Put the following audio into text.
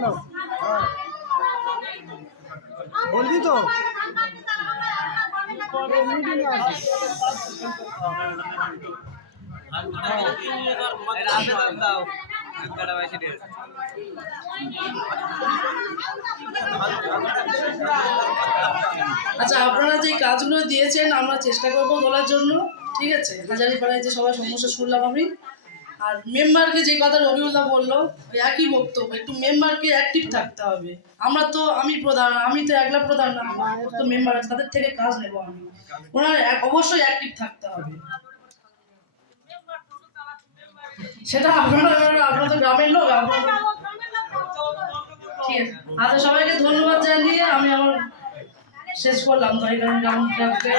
Hello বলবি তো আচ্ছা, আপনারা যে কাজগুলো দিয়েছেন আমরা চেষ্টা করবো তোলার জন্য, ঠিক আছে? হাজারীপাড়ায় যে সবার সমস্যা শুনলাম আমি। আর মেম্বারকে যে কথা রবিউল্লাহ বললো একই বক্তব্য, একটু মেম্বারকে অ্যাক্টিভ থাকতে হবে। আমি প্রধান, আমি তো একলা প্রধান না, আমার তো মেম্বার আছে, তাদের থেকে কাজ নেবো আমি। ওনার অবশ্যই অ্যাক্টিভ থাকতে হবে, সেটা আপনাদের গ্রামের লোক। ঠিক আছে, আচ্ছা সবাইকে ধন্যবাদ জানিয়ে আমি আমার শেষ করলাম। গ্রাম ক্লাবকে